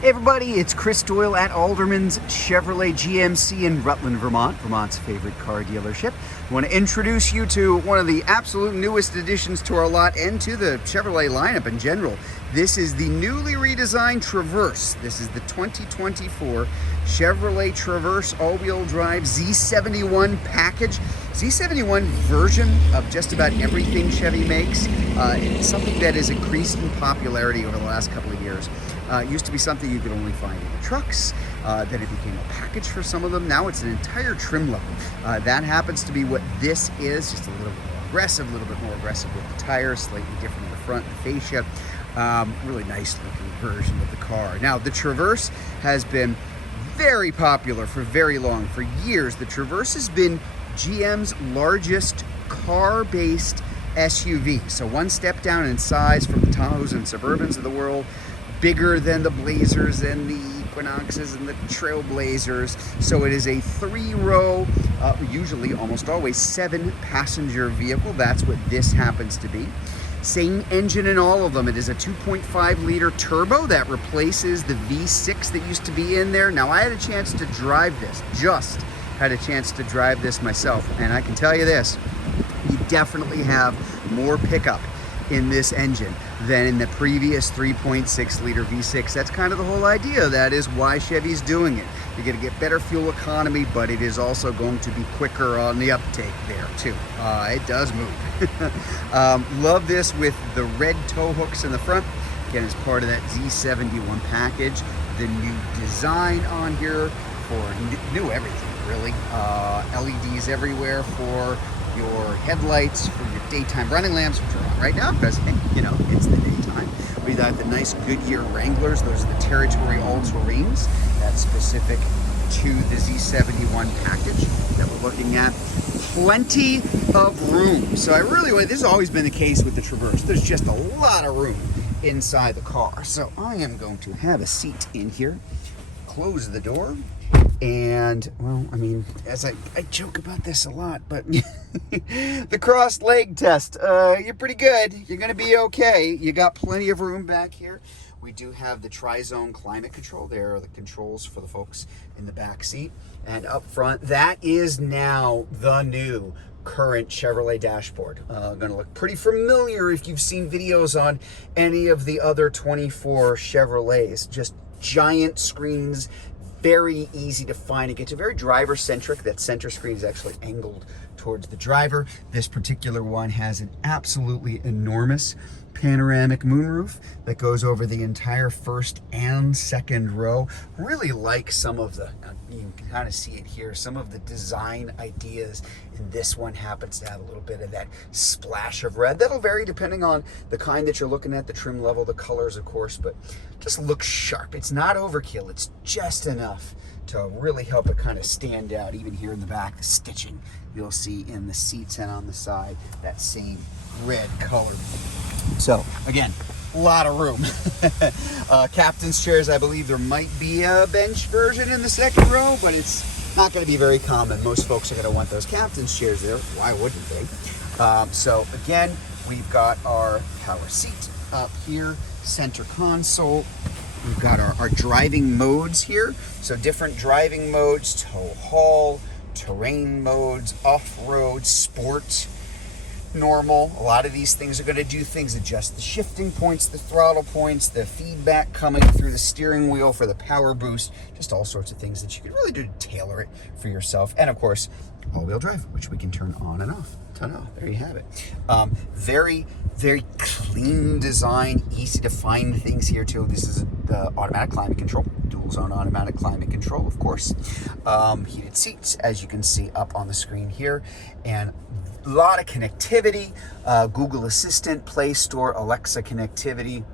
Hey everybody, it's Chris Doyle at Alderman's Chevrolet GMC in Rutland, Vermont, Vermont's favorite car dealership. I want to introduce you to one of the absolute newest additions to our lot and to the Chevrolet lineup in general. This is the newly redesigned Traverse. This is the 2024 Chevrolet Traverse all-wheel drive Z71 package. Z71 version of just about everything Chevy makes. It's something that has increased in popularity over the last couple of years. It used to be something you could only find in the trucks, then it became a package for some of them. Now it's an entire trim level. That happens to be what this is, just a little bit more aggressive, a little bit more aggressive with the tires, slightly different in the front, the fascia. Really nice looking version of the car. Now the Traverse has been very popular for very long. For years, the Traverse has been GM's largest car-based SUV. So one step down in size from the Tahoes and Suburbans of the world, bigger than the Blazers and the Equinoxes and the Trailblazers. So it is a three-row, usually almost always 7-passenger vehicle. That's what this happens to be. Same engine in all of them. It is a 2.5 liter turbo that replaces the V6 that used to be in there. Now I had a chance to drive this, just had a chance to drive this myself, and I can tell you this, you definitely have more pickup in this engine than in the previous 3.6 liter V6. That's kind of the whole idea. That is why Chevy's doing it. You're going to get better fuel economy, but it is also going to be quicker on the uptake there too. It does move. Love this with the red tow hooks in the front. Again, as part of that Z71 package. The new design on here for new everything, really. LEDs everywhere for your headlights, for your daytime running lamps, which are on right now because, you know, it's the daytime. We got the nice Goodyear Wranglers. Those are the Territory all-terrains. That's specific to the Z71 package that we're looking at. Plenty of room. So I really, this has always been the case with the Traverse. There's just a lot of room inside the car. So I am going to have a seat in here, close the door, and, well, I mean, as I joke about this a lot, but the crossed leg test, you're pretty good. You're going to be okay. You got plenty of room back here. We do have the tri-zone climate control. There are the controls for the folks in the back seat. And up front, that is now the new current Chevrolet dashboard. Going to look pretty familiar if you've seen videos on any of the other 24 Chevrolets. Just giant screens, very easy to find. It gets very driver-centric. That center screen is actually angled towards the driver. This particular one has an absolutely enormous panoramic moonroof that goes over the entire first and second row. Really like some of the, you can kind of see it here, some of the design ideas in this one happens to have a little bit of that splash of red. That'll vary depending on the kind that you're looking at, the trim level, the colors, of course, but just looks sharp. It's not overkill. It's just enough to really help it kind of stand out. Even here in the back, the stitching you'll see in the seats and on the side, that same red color. So again, a lot of room. Captain's chairs, I believe there might be a bench version in the second row, but it's not going to be very common. Most folks are going to want those captain's chairs there. Why wouldn't they? So again, we've got our power seat up here, center console. We've got our driving modes here. So different driving modes: tow haul, terrain modes, off-road, sport, normal. A lot of these things are going to do things, adjust the shifting points, the throttle points, the feedback coming through the steering wheel for the power boost, just all sorts of things that you can really do to tailor it for yourself. And of course, all-wheel drive, which we can turn on and off. Ta-da, there you have it. Very, very clean design, easy to find things here too. This is the automatic climate control, dual zone automatic climate control, of course. Heated seats, as you can see up on the screen here, and a lot of connectivity, Google Assistant, Play Store, Alexa connectivity.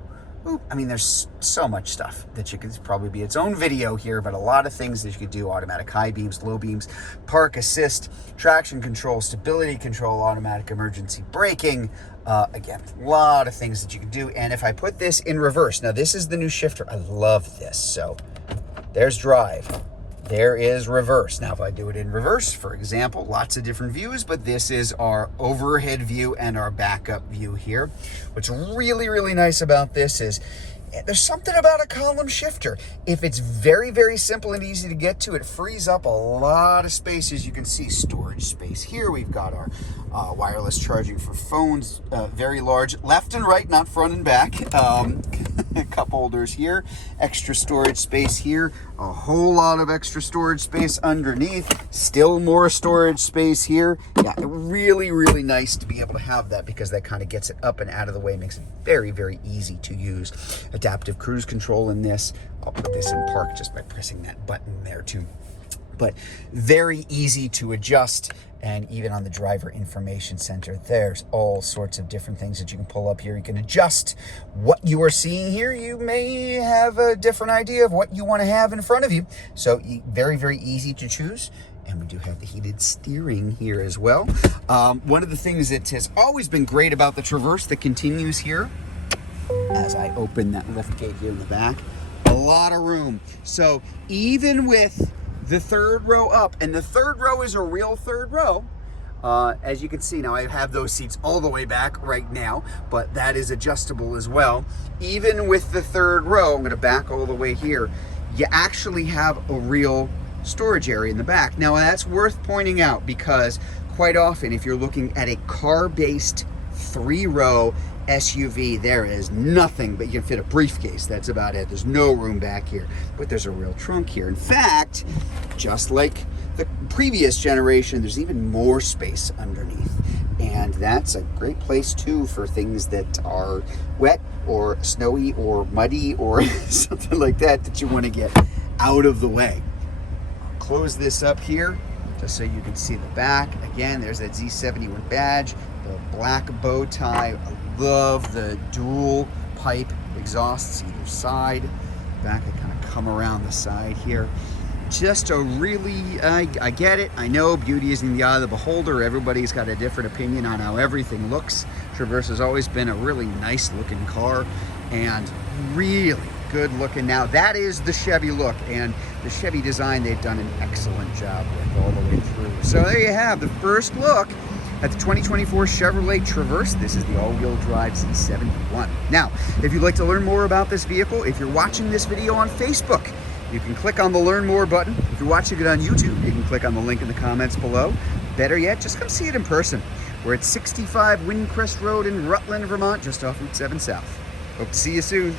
Ooh, I mean, there's so much stuff that you could probably be its own video here, but a lot of things that you could do: automatic high beams, low beams, park assist, traction control, stability control, automatic emergency braking. Again, a lot of things that you could do. And if I put this in reverse, now this is the new shifter. I love this. So there's drive. There is reverse. Now, if I do it in reverse, for example, lots of different views, but this is our overhead view and our backup view here. What's really, really nice about this is there's something about a column shifter. If it's very, very simple and easy to get to, it frees up a lot of space. As you can see, storage space here. We've got our wireless charging for phones, very large, left and right, not front and back. Cup holders here, extra storage space here, a whole lot of extra storage space underneath, still more storage space here. Yeah, really, really nice to be able to have that, because that kind of gets it up and out of the way, makes it very, very easy to use. Adaptive cruise control in this. I'll put this in park just by pressing that button there too. But very easy to adjust. And even on the driver information center, there's all sorts of different things that you can pull up here. You can adjust what you are seeing here. You may have a different idea of what you want to have in front of you. So very, very easy to choose. And we do have the heated steering here as well. One of the things that has always been great about the Traverse that continues here, as I open that lift gate here in the back, a lot of room. So even with the third row up, and the third row is a real third row, as you can see now, I have those seats all the way back right now, but that is adjustable as well. Even with the third row, I'm going to back all the way here, you actually have a real storage area in the back. Now that's worth pointing out, because quite often if you're looking at a car-based 3-row SUV, there is nothing but you can fit a briefcase. That's about it. There's no room back here, but there's a real trunk here. In fact, just like the previous generation, there's even more space underneath, and that's a great place too for things that are wet or snowy or muddy or something like that you want to get out of the way. I'll close this up here just so you can see the back. Again, there's that Z71 badge, the black bow tie. I love the dual pipe exhausts either side. Back, I kind of come around the side here. Just a really, I get it. I know beauty is in the eye of the beholder. Everybody's got a different opinion on how everything looks. Traverse has always been a really nice looking car and really good looking. Now that is the Chevy look, and the Chevy design they've done an excellent job with all the way through. So there you have the first look at the 2024 Chevrolet Traverse. This is the all-wheel drive Z71. Now, if you'd like to learn more about this vehicle, if you're watching this video on Facebook, you can click on the Learn More button. If you're watching it on YouTube, you can click on the link in the comments below. Better yet, just come see it in person. We're at 65 Windcrest Road in Rutland, Vermont, just off Route 7 South. Hope to see you soon.